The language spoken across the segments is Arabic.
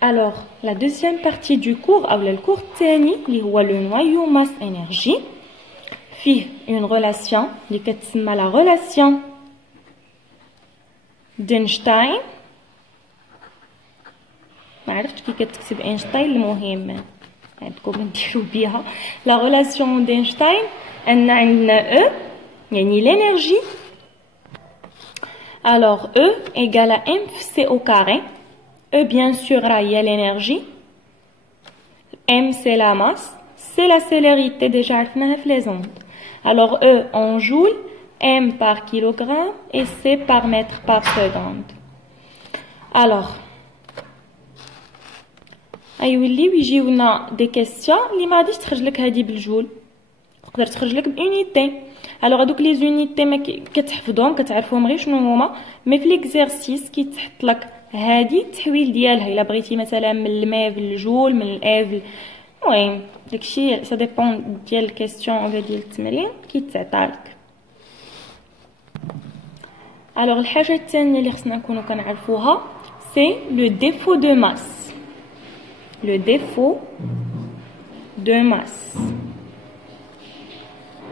Alors, la deuxième partie du cours, ou le cours الثاني اللي هو le noyau masse énergie, فيه une relation اللي كتسمى la relation d'Einstein. ما عرفتش كي كتكتب اينشتاين، المهم عندكم نديرو بها la relation d'Einstein. ان عندنا E يعني l'énergie. Alors E égale à mc au carré. E bien sûr il y a l'énergie. M c'est la masse, c'est la célérité déjà عرفناها في les ondes. Alors E en joule, M par kilogramme et C par mètre par seconde. Alors يوليو يجيونا دي كيسيون اللي ما غاديش تخرج لك هذه بالجول، تقدر تخرج لك بونيتي. الوغ هذوك لي زونيتي ما كتحفظهم كتعرفهم غير شنو هما، مي في ليكزارسيس كيتحط لك هذه التحويل ديالها الا بغيتي مثلا من الماء بالجول، من الاف. المهم داكشي سا ديبون ديال الكيسيون ولا ديال التمرين كيتعطى لك. الوغ الحاجه الثانيه اللي خصنا نكونوا كنعرفوها سي لو ديفو دو ماس. Le défaut de masse.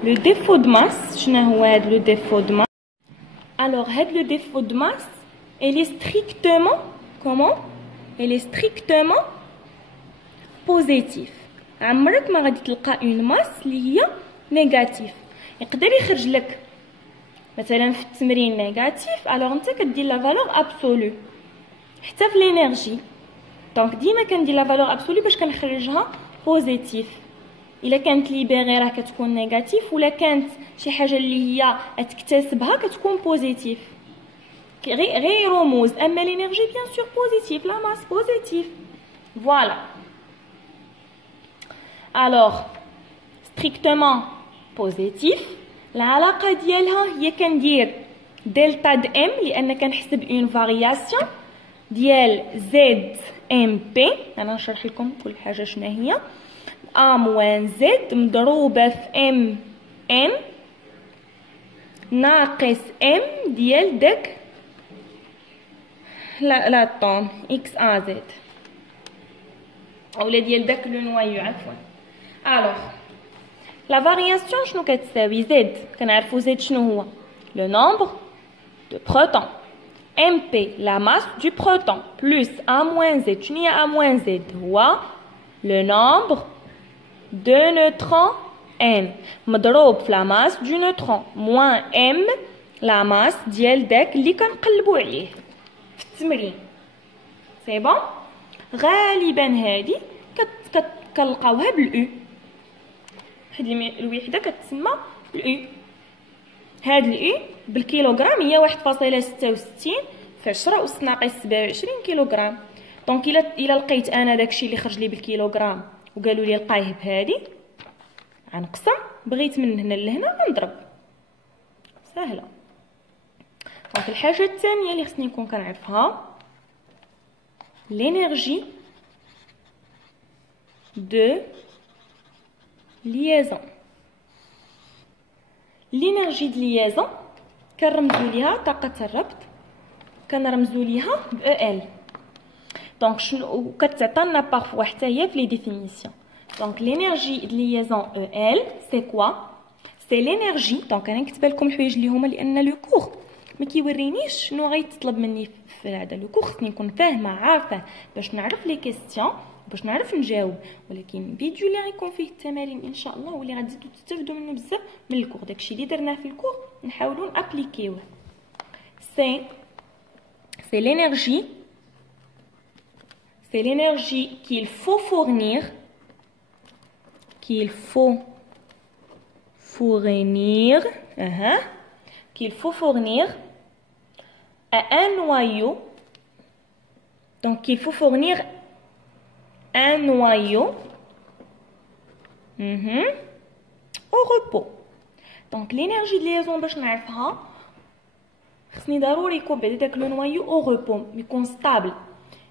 Le défaut de masse, شنو هو هذا le défaut de masse? Alors, هذا le défaut de masse, elle est strictement, comment? Elle est strictement positive. عمرك ما غادي تلقى une masse اللي هي négative. يقدر يخرج لك مثلا في التمرين négatif، alors انت كدير la valeur absolue. حتى في l'énergie. دونك ديما كندير لا فالور ابسولي باش كنخرجها بوزيتيف. الا كانت ليبيري راه كتكون نيجاتيف، ولا كانت شي حاجه اللي هي تكتسبها كتكون بوزيتيف. غير رموز. اما لينيرجي بيان سور بوزيتيف، لا ماس بوزيتيف. فوالا. الوغ ستريكتومون بوزيتيف العلاقه ديالها هي كندير دلتا د ام، لان كنحسب اون فارياسيون ديال زد ام بي. انا نشرح لكم كل حاجه شنو هي. ا موان زد مضروبه في ام ان ناقص ام ديال داك لا طون اكس ا زد، اولا ديال داك لو نوايو عفوا. الوغ لا فارياسيون شنو كتساوي؟ زد كنعرفو زد شنو هو؟ لو نومبر دو بروتون. MP la masse du proton plus A moins Z. شنو هي A moins Z؟ هو le nombre de neutrons N مضروب في la masse du neutron moins M la masse ديال داك اللي كنقلبوا عليه في التمرين. سي بون. غالبا هذه كنلقاوها بالأو. واحد الوحده كتسمى الأو. هاد الأو بالكيلوغرام هي 1.66 في 10 أس ناقص 27 كيلوغرام. دونك الا لقيت انا داكشي اللي خرج لي بالكيلوغرام وقالوا لي لقايه بهادي، غنقسم. بغيت من هنا لهنا غنضرب. سهله. دونك الحاجه الثانيه اللي خصني نكون كنعرفها l'énergie de liaison. l'énergie de liaison كنرمزوا ليها طاقه الربط، كنرمزوا ليها ب ال. دونك شنو كتعطينا بارفوا حتى هي في لي ديفينيسيون. دونك l'énergie de liaison EL c'est quoi? c'est l'énergie. دونك انا نكتب لكم الحوايج اللي هما لان لو كور ما كيورينيش شنو غيتطلب مني في هذا لو كور. خصني نكون فاهمه عارفه باش نعرف لي كيسيون باش نعرف نجاوب. ولكن فيديو اللي غيكون فيه التمارين ان شاء الله واللي غتزيدوا تستافدوا منه بزاف من الكور، داكشي اللي درناه في الكور نحاولوا نابليكيوه. c'est l'énergie qu'il faut fournir qu'il faut fournir à un noyau. Donc il faut fournir un noyau au repos. Donc l'énergie de liaison باش نعرفها خصني ضروري يكون بعدا داك لو نوايو او ريبو، يكون ستابل،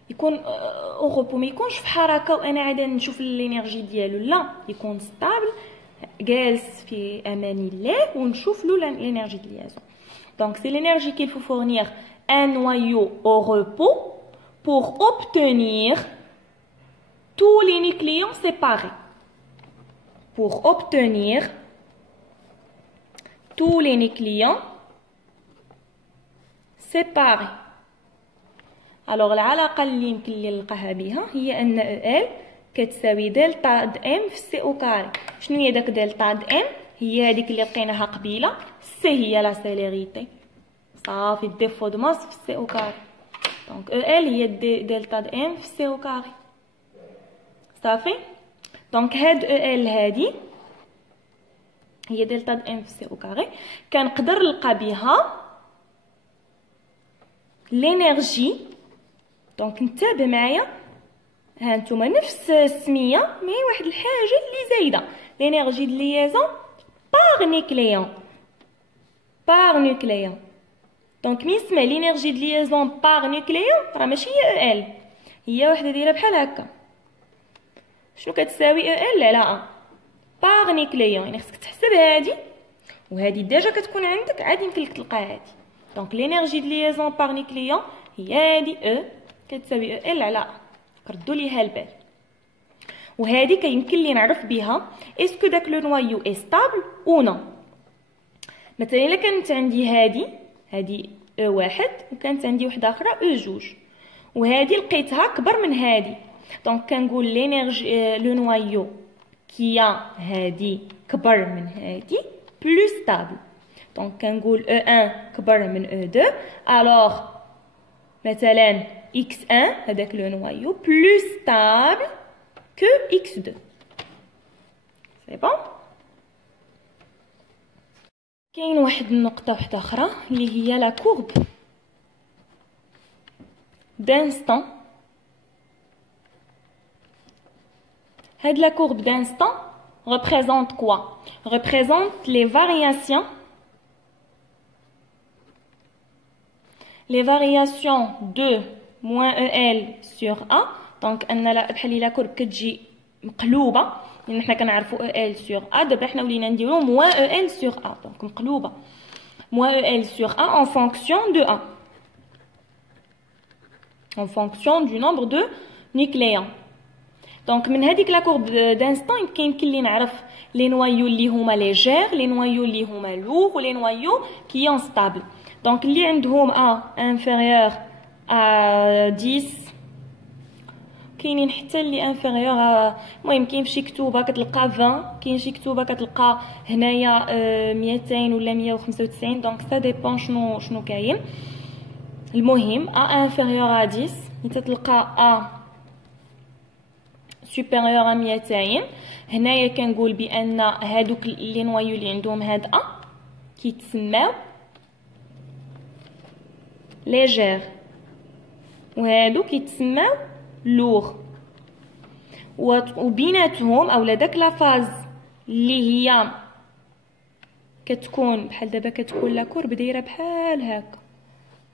يكون او ريبو، ما يكونش في حركه وانا عاده نشوف الانرجي ديالو. لا، يكون ستابل جالس في امان الله ونشوف له الانرجي ديال ليازون. دونك سي l'énergie qu'il faut fournir un noyau au repos pour obtenir tous les nucléons séparés. Pour obtenir tous les nucléons séparés. alors العلاقة اللي يمكن لي نلقاها بها هي ان ال كتساوي دلتا د ام في سي او كاري. شنو هي داك دلتا د ام؟ هي هذيك اللي لقيناها قبيله، سي هي لا سيليريتي صافي الديفو دو ماس في سي او كاري. دونك ال هي دلتا د ام في سي او كاري صافي. دونك هاد ال هادي هي دلتا د ام في سي او كاري. كنقدر نلقى بها لينيرجي. دونك نتابع معايا، ها نتوما نفس السميه مي واحد الحاجه اللي زايده، لينيرجي دو ليزون باغ نيكليون. باغ نيكليون. دونك مين سمع لينيرجي دو ليزون باغ نيكليون راه ماشي هي ال، هي وحده دايره بحال هكا. شنو كتساوي ال على باغ نيكليون؟ يعني خصك تحسب هادي وهادي ديجا كتكون عندك، عاد يمكن لك تلقى هادي. دونك لينيرجي دو ليزون باغ نيكليون هي هادي كتساوي ال على ردوا ليها البال. وهذه كيمكن لي نعرف بها اسكو داك لو نوايو اي ستابل او نو. مثلا الا كانت عندي هذه او واحد وكانت عندي وحده اخرى او جوج، وهذه لقيتها كبر من هذه، دونك كنقول لينيرجي لو نوايو كيا هذه كبر من هذه بلو ستابل. دونك كنقول او 1 كبر من او 2، الوغ مثلا x1 هذاك لو نوايو بلو ستابل كو x2. سي بون. كاين واحد النقطه وحده اخرى اللي هي لا كورب d'instant. هاد la courbe d'instant représente quoi? Représente les variations de moins EL sur A. دونك ان بحال لا كورب كتجي مقلوبه، لان حنا كنعرفوا EL sur A، دابا حنا ولينا نديرو moins EL sur A. دونك مقلوبه moins EL sur A en fonction de A، en fonction du nombre de nucléons. دونك من هذيك لا كورب دانستون يمكن لي نعرف لي نوايو اللي هما ليجير، لي نوايو اللي هما لوغ، ولي نوايو كي اون ستابل. دونك اللي عندهم A inférieur à 10، كاينين حتى اللي انفيريور. المهم كاين شي كتوبه كتلقى 20، كاين شي كتوبه كتلقى هنايا 200 ولا 195. دونك سا ديبون شنو كاين. المهم A inférieur à 10 تتلقى A supérieur à 200. هنايا كنقول بان هادوك لي نوايو اللي عندهم هاد A كيتسماو ليجير، وهادو كيتسماو لوغ. وبيناتهم اولا داك لا فاز اللي هي كتكون بحال دابا كتكون لا كورب دايره بحال هكا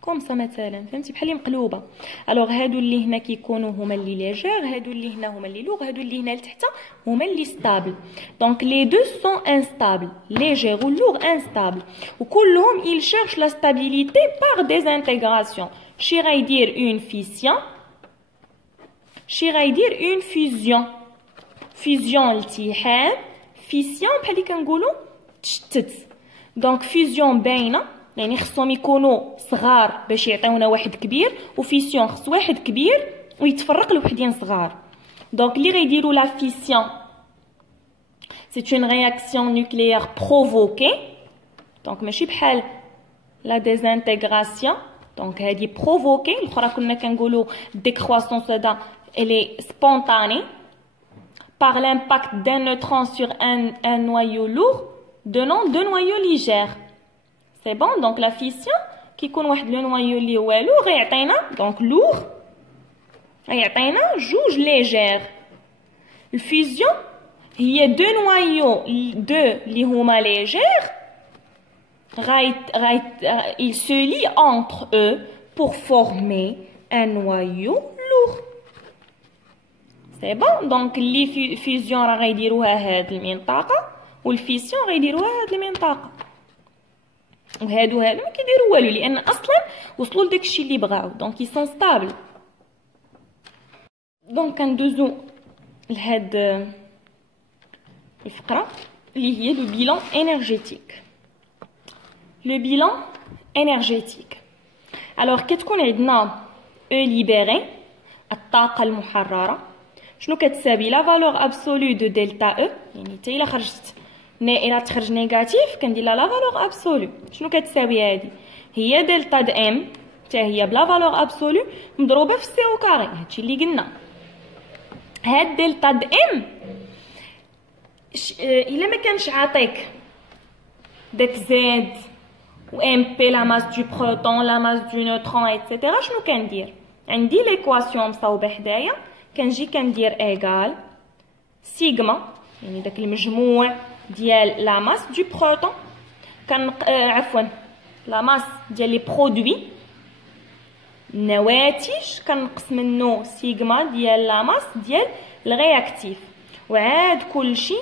كوم سا مثلا، فهمتي بحال مقلوبه. الوغ هادو اللي هنا كيكونوا هما اللي ليجير، هادو اللي هنا هما اللي لوغ، هادو اللي هنا لتحت هما اللي ستابل. دونك لي دو سون انستابل، ليجير و لوغ انستابل، وكلهم ils cherchent la stabilité par des intégrations. شي غايدير اون فيسيون، شي غايدير اون فيزيون. فيزيون التحام، فيسيون بحال اللي كنقولوا تشتت. دونك فيزيون باينه يعني خصهم يكونوا صغار باش يعطيونا واحد كبير، وفيسيون خص واحد كبير ويتفرق لوحدين صغار. دونك اللي غيديروا لا فيسيون سي اون رياكسيون نوكليير بروفوكي. دونك ماشي بحال لا ديزانتيغراسيون. دونك هادي بروفوكي، الاخرى كنا كنقولوا ديكرواسونس، هذا elle est spontanée par l'impact d'un neutron sur un noyau lourd donnant deux noyaux légers. C'est bon. Donc la fission كيكون واحد لو نوايو اللي هو لوغ غيعطينا دونك لوغ، غيعطينا جوج ليجير. الفيزيون هي دو نوايو دو اللي هما ليجير ils se lient entre eux pour former un noyau lourd. C'est bon. دونك اللي فيزيون راه غيديروها هاد المنطقه، والفيسيون غيديروها هاد المنطقه، وهادو ما كيديروا والو لان اصلا وصلوا لداكشي اللي بغاو. دونك يسون ستابل. دونك كندوزو لهاد الفقرة اللي هي لو بيلان انرجيتيك. لو بيلان انرجيتيك الوغ كتكون عندنا او ليبيري الطاقة المحررة. شنو كتساوي لا فالور ابسولو دو دلتا او، يعني حتى الا خرجت الا تخرج نيجاتيف كندير لا فالور ابسولو. شنو كتساوي هادي؟ هي دلتا د ام حتى هي بلا فالور ابسولو مضروبه في سي او كاري. هادشي اللي قلنا. هاد دلتا د ام الا ما كانش عاطيك داك زد و ام بي لا ماس دو بروتون لا ماس دو نوترون ايتترا، شنو كندير؟ عندي ليكواسيون مصاوبه حدايا، كنجي كندير ايغال سيغما، يعني داك المجموع ديال لا ماس دو بروتون عفوا لا ماس ديال لي برودوي النواتج كنقص منه سيغما ديال لا ماس ديال الرياكتيف، وعاد كلشي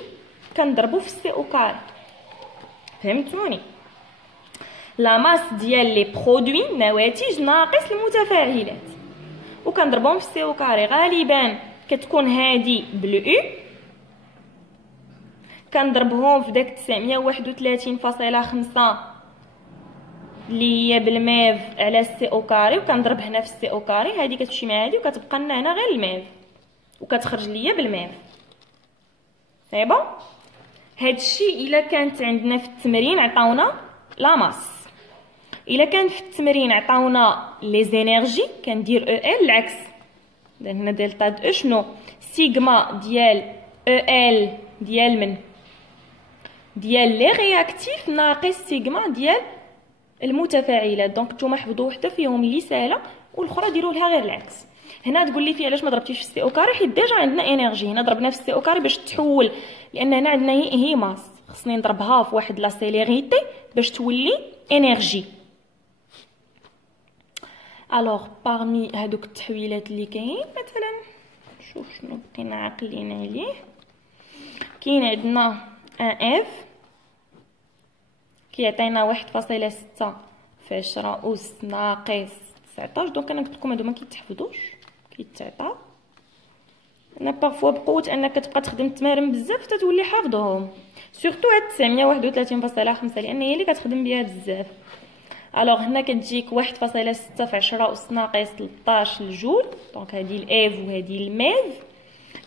كنضربو في سي او كاري. فهمتوني؟ لا ماس ديال لي برودوي النواتج ناقص المتفاعلات وكنضربهم في سي او كاري. غالبا كتكون هادي بلو او، كنضربهم في داك 931.5 اللي هي بالميف على السي او كاري، وكنضرب هنا في السي او كاري. هادي كتمشي مع هادي وكتبقى لنا هنا غير الميف وكتخرج ليا بالميف. سي بون. هادشي الا كانت عندنا في التمرين عطاونا لا ماس. الا كان في التمرين عطاونا لي زينيرجي كندير او ال العكس. هنا دلتا د او شنو؟ سيغما ديال او ال ديال من ديال لي رياكتيف ناقص سيغما ديال المتفاعلات. دونك نتوما حفظوا وحده فيهم اللي ساهله والاخرى ديروا لها غير العكس. هنا تقول لي في علاش ما ضربتيش في السي او كاري؟ حيت ديجا عندنا انرجي. هنا ضربنا في السي او كاري باش تحول، لان هنا عندنا هي ماس، خصني نضربها في واحد لا سيليريتي باش تولي انرجي. الوغ بارمي هادوك التحويلات اللي كاين مثلا شوف شنو بقينا عاقلين عليه. كاين عندنا ان اف كيعطينا 1.6 في 10 أس ناقص 19. دونك انا قلت لكم هادو ما كيتحفظوش، كيتعطاو. انا بارفوا بقوه انك تبقى تخدم التمارين بزاف تتولي حافظهم، سورتو هاد 931.5 لان هي اللي كتخدم بها بزاف. الوغ هنا كتجيك 1.6 في 10 أس ناقص 13 الجول. دونك هادي الايف وهادي الميف.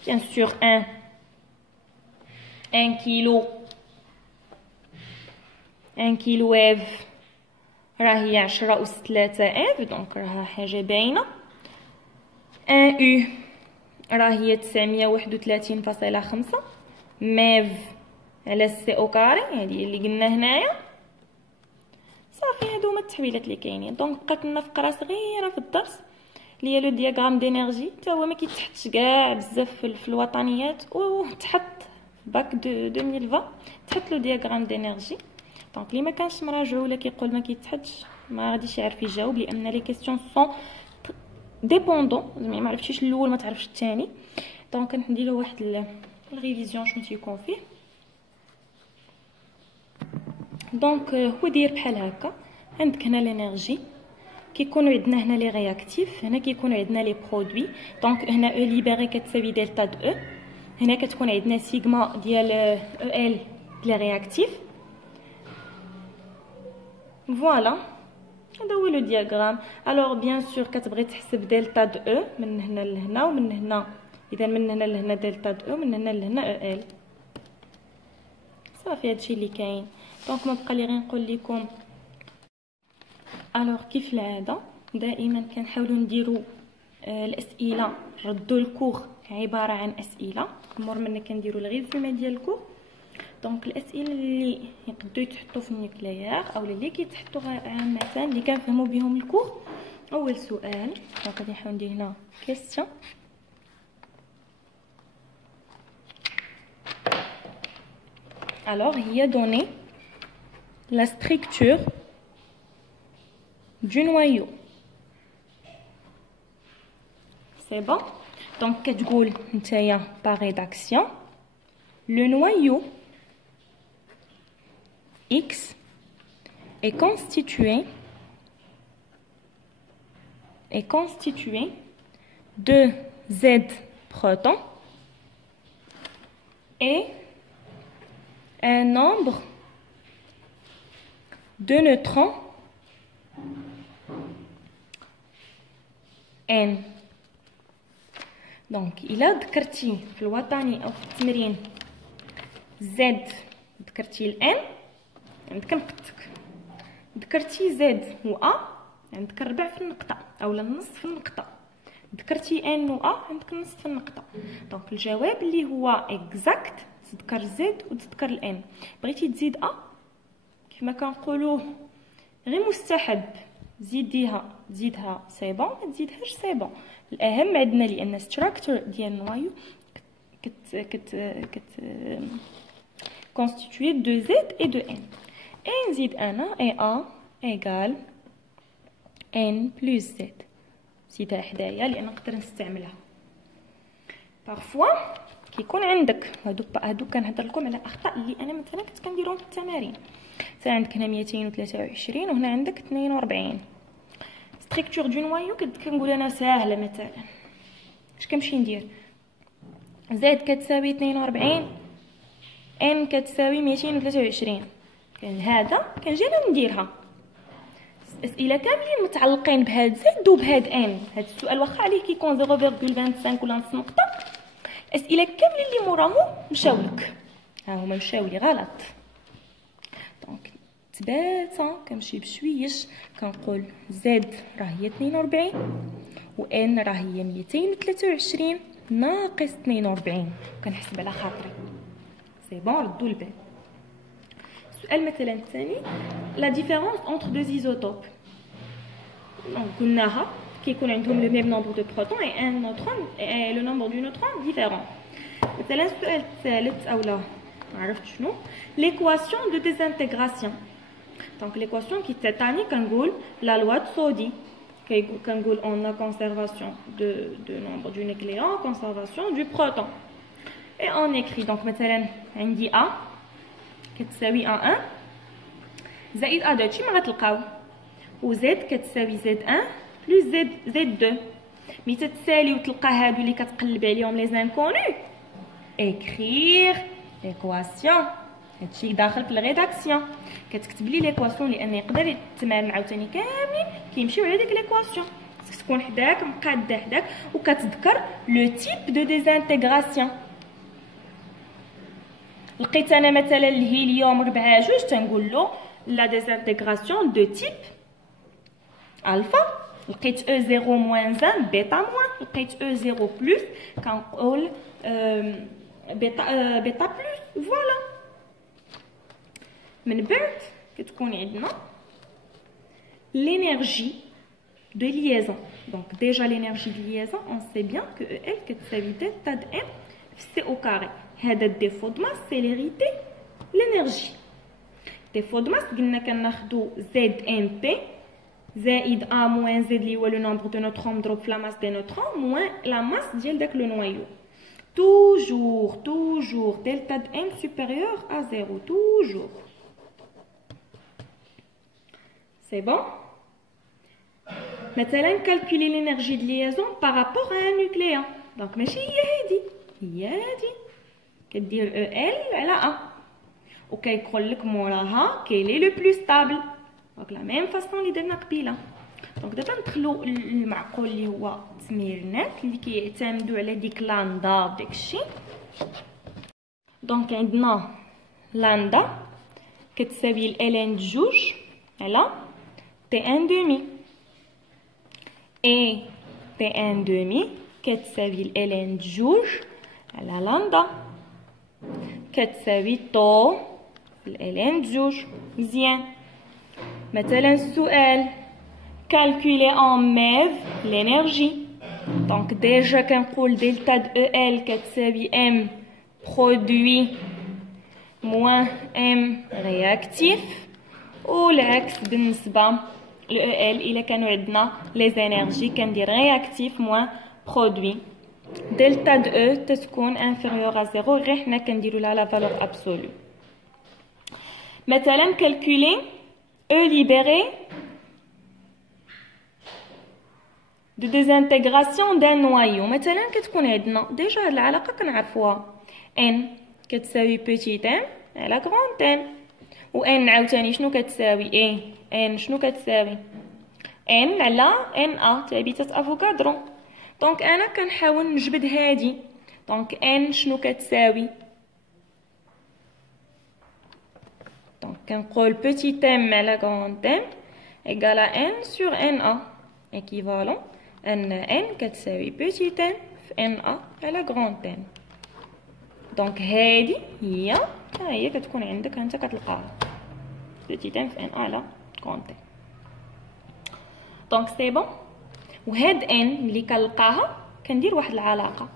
بيان سور 1 كيلو 1 كيلو اف راهي 10 أس 3 اف، دونك راها حاجه باينه. 1 او راهي 931.5 ميف على السي او كاري، هذه اللي قلنا هنايا. صافي هادو هما التحويلات اللي كاينين. دونك بقات لنا فقره صغيره في الدرس اللي هي لو دياغرام دينيرجي، حتى هو ما كيتحطش كاع بزاف في الوطنيات، وتحط باك دو 2020 تحط لو دياغرام دينيرجي. دونك اللي ما كانش مراجعو ولا كيقول ما كيتحطش ما غاديش يعرف يجاوب، لان لي كيسيون سون ديبوندون. ما عرفتيش الاول ما تعرفش الثاني. دونك نديرو واحد الريفيزيون شنو تيكون فيه. دونك هو داير بحال هكا. عندك هنا لينيرجي، كيكونوا عندنا هنا لي رياكتيف، هنا كيكونوا عندنا لي برودوي. دونك هنا او ليبيري كتساوي دلتا د او، هنا كتكون عندنا سيغما ديال او ال ديال رياكتيف. فوالا هذا هو لو دياغرام. الوغ بيان سور كتبغي تحسب دلتا د او من هنا لهنا ومن هنا، اذا من هنا لهنا دلتا د او، من هنا لهنا او ال. صافي هادشي اللي كاين. دونك ما بقى لي غير نقول لكم. الوغ كيف العاده دائما كنحاولوا نديروا الاسئله، ردوا الكور عباره عن اسئله، مور منا كنديروا الريزومي ديال الكور. دونك الاسئله اللي يقدروا يتحطوا في النيوكليير او اللي كيتحطوا عامه اللي كنفهموا بهم الكور. اول سؤال، دونك غادي نحاول ندير هنا كيسيون. alors il y a donné la structure du noyau. C'est bon? Donc كتقول نتايا par rédaction le noyau X est constitué de Z protons est un nombre de neutrons n. دونك الا ذكرتي في الوطني او في التمرين زد ذكرتي الان عندك نقطتك، ذكرتي زد و ا عندك الربع في النقطه اولا النص في النقطه، ذكرتي ان و ا عندك النص في النقطه. دونك الجواب اللي هو اكزاكت تذكر زد وتذكر الان. بغيتي تزيد ا كما كنقولوا غير مستحب زيدها سي بون، ما تزيدهاش سي بون. الاهم عندنا لان ستراكتور ديال النوايو كت constitué de z et de n. n زيد انا اي ا ايغال n plus z. زيدها حدايا لان نقدر نستعملها. بارفوا كيكون عندك هادوك كنهضر لكم على اخطاء اللي انا مثلا كنت كنديرهم في التمارين. مثلا عندك هنا 223 وهنا عندك 42. ستركتور دو نوايو كنقول انا ساهله. مثلا اش كنمشي ندير؟ زد كتساوي 42 ان كتساوي 223. هذا كنجي انا نديرها. الاسئله كاملين متعلقين بهاد زد وبهاد ان. هاد السؤال واخا عليه كيكون 0.25 ولا نص نقطه، الاسئله كاملين اللي موراهم مشاو لك، ها هما مشاو لي غلط. دونك تباتا كنمشي بشويش كنقول زد راه هي 42 و ان راه هي 223 ناقص 42. كنحسب على خاطري. سي بون، ردوا البال. السؤال مثلا الثاني لا ديفيرونس اونتر دو زيزوتوب. دونك قلناها كيكون عندهم لو ميم نومبر دو بروتون اي ان نوترون اي لو نومبر دو نوترون ديفيرون. مثلا السؤال الثالث اولا عرفت شنو ليكواسيون دو ديزانتيغراسيون. دونك ليكواسيون كي تعني كنقول لا لوا دو صودي، كنقول اون ا كونسيرفاسيون دو نومبر دو نيكليون كونسيرفاسيون دو بروتون et on écrit. donc مثلا عندي a كتساوي a1 زائد a2 هادشي ما غتلقاو، و z كتساوي z1 بلس z2. ملي تتسالي وتلقى هادو اللي كتقلب عليهم لي زانكونو écrire l'équation. هادشي داخل في الريداكسيون كتكتب لي ليكواسيون لان يقدر التمارين عاوتاني كاملين كيمشيو على ديك ليكواسيون. خصك تكون حداك مقاده حداك وكتذكر لو تيب دو ديزانتيغراسيون. لقيت انا مثلا الهيليوم 4.2 تنقول له لا ديزانتيغراسيون دو تيب الفا. لقيت او 0 موان 1 بيتا موان. لقيت او 0 بلس كنقول بيتا بلس. فوالا. من بعد كتكون عندنا l'énergie de liaison. donc déjà l'énergie de liaison on sait bien que EL كتساوي delta de M في C au carré. هذا الديفو د ماس سي ليريتي لينيرجي. ديفو د ماس قلنا كناخدو زد ام بي زائد ا موان زد اللي هو لو نومبر دو نوترون مضروب في لا ماس دي نوترون موان لا ماس ديال داك لو نوايو. toujours delta de M supérieur à 0. toujours. c'est bon. مثلا calculer l'énergie de liaison par rapport à un nucléon. donc ماشي هي هادي كدير ال على ا وكيقول لك موراها كيلي لو بلو ستابل. دونك لا ميم فاصون اللي درنا قبيله. دونك دابا ندخلو المعقول اللي هو تمرينات اللي كيعتمدوا على ديك لاندا وداكشي. دونك عندنا لاندا كتساوي ال ان جوج على تي ان دومي اي تي ان دومي كتساوي ال ان جوج على لاندا كتساوي طو ال ان جوج. مزيان. مثلا السؤال calculer en MEV l'énergie. donc déjà كنقول دلتا د EL كتساوي M produit moins M réactif والعكس بالنسبة ل EL إلا كانوا عندنا les énergies كندير réactif moins produit. دلتا د E تتكون inférieure à 0 غير حنا كنديرو لها لا valeur absolue. مثلا calculer E libéré de désintégration d'un noyau. مثلا كتكون عندنا ديجا هاد العلاقه كنعرفوها n كتساوي بوتيت ام على كغون ام. و ان عاوتاني شنو كتساوي ان شنو كتساوي ان على ان ا ثابته افوكادرو. دونك انا كنحاول نجبد هادي. دونك ان شنو كتساوي دونك كنقول بوتيت ام على كغون ام ايكال ان سور ان ا ايكيفالون ان كتساوي بوتيت ام في ان ا على كغون ام. دونك هادي هي كتكون عندك انت كتلقاها بوتيت ام في ان ا على كغون ام. دونك سي بون. وهاد ان ملي كنلقاها كندير واحد العلاقه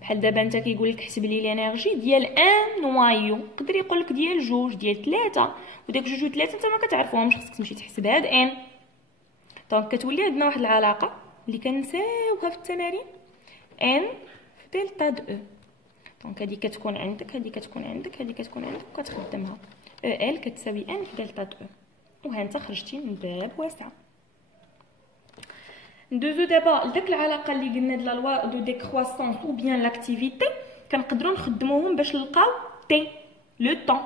بحال دابا انت كيقول لك حسب لي الانرجي ديال ان نوايو، يقدر يقول لك ديال جوج ديال ثلاثه، وداك جوج و ثلاثه انت ما كتعرفوهمش، خصك تمشي تحسب هاد ان. دونك كتولي عندنا واحد العلاقه اللي كنساوها في التمارين ان في دلتا د او. دونك هادي كتكون عندك، هادي كتكون عندك، هادي كتكون عندك، وكتخدمها او ال كتساوي ان في دلتا د او. وها انت خرجتي من باب واسع. ندوزو دابا لداك العلاقه اللي قلنا د لا لوا دو ديكرواسونس او بيان لاكتيفيتي، كنقدروا نخدموهم باش نلقاو تي لو طون.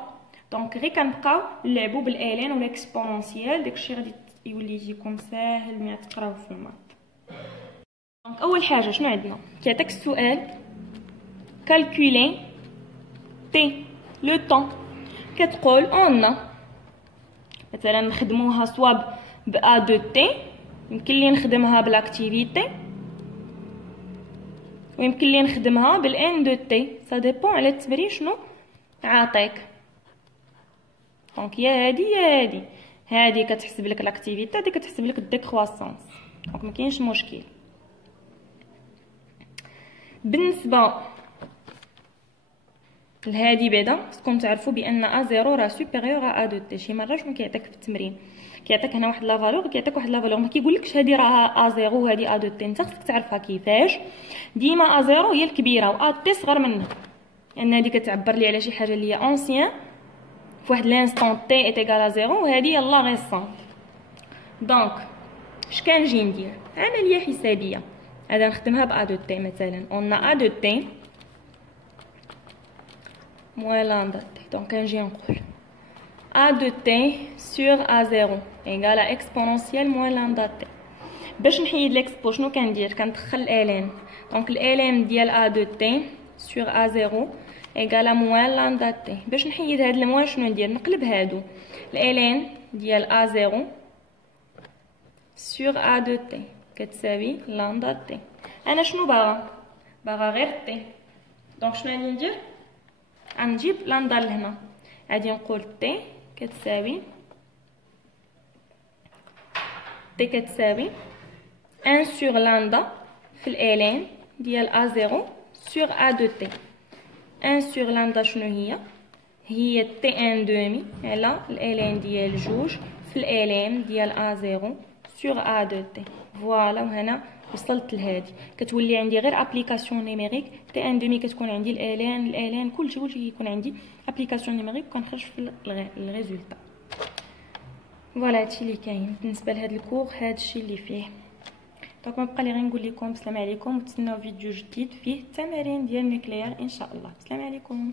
دونك غير كنبقاو نلعبوا بالالين ولا اكسبونونسيال، داكشي غادي يولي يجيكم ساهل ملي تقراو في المات. دونك اول حاجه شنو عندنا؟ كيعطيك السؤال كالكولي تي لو طون، كتقول اون مثلا نخدموها سوا ب ا دو تي، يمكن لي نخدمها بالاكتيفيتي ويمكن لي نخدمها بالان دو تي، سا ديبون على التمرين شنو عاطيك. دونك يا هادي يا هادي، هادي كتحسب لك لاكتيفيتي، هادي كتحسب لك الديكرواسونس. دونك ما كاينش مشكل. بالنسبه لهادي بعدا خصكم تعرفوا بان ا زيرو راه سوبيريور ا دو تي. شي مره شنو كيعطيك في التمرين؟ كيعطيك هنا واحد لا فالور، كيعطيك واحد لا فالور، ما كيقولكش هادي راه ا زيرو وهادي ا دو تي. انت خصك تعرفها كيفاش. ديما ا زيرو هي الكبيره و ا تي صغر منها، لان هادي كتعبر لي على شي حاجه اللي هي اونسيان في واحد لانستون تي ايت ايكال ا زيرو، وهادي يلا ريسون. دونك اش كنجي ندير؟ عمليه حسابيه. هذا نخدمها ب ا دو تي مثلا، اون ا دو تي موان لامدا تي. دونك كنجي نقول a de t sur a0 égale à exponentielle moins lambda t. باش نحيد l'expo شنو كندير؟ كندخل الالين. دونك الالين ديال a de t sur a0 égale à moins lambda t. باش نحيد هاد الموان شنو ندير؟ نقلب هادو. الالين ديال a0 sur a de t كتساوي لامدا t. انا شنو باغا غير t. دونك شنو غادي ندير؟ غنجيب لامدا لهنا، غادي نقول t كتساوي 1 sur lambda في الالين ديال a0 sur a de t. 1 sur lambda شنو هي t1 دومي على الالين ديال جوج في الالين ديال a0 sur a de t. فوالا، وهنا وصلت لهادي. كتولي عندي غير ابليكاسيون نيميريك. تي ان دومي كتكون عندي الالين كلشي كيكون عندي ابليكاسيون نيميريك وكنخرج في الريزولطا. فوالا هادشي اللي كاين بالنسبه لهاد الكور، هادشي اللي فيه. دونك ما بقى لي غير نقول لكم السلام عليكم، وتسناو فيديو جديد فيه التمارين ديال النوكليير ان شاء الله. السلام عليكم.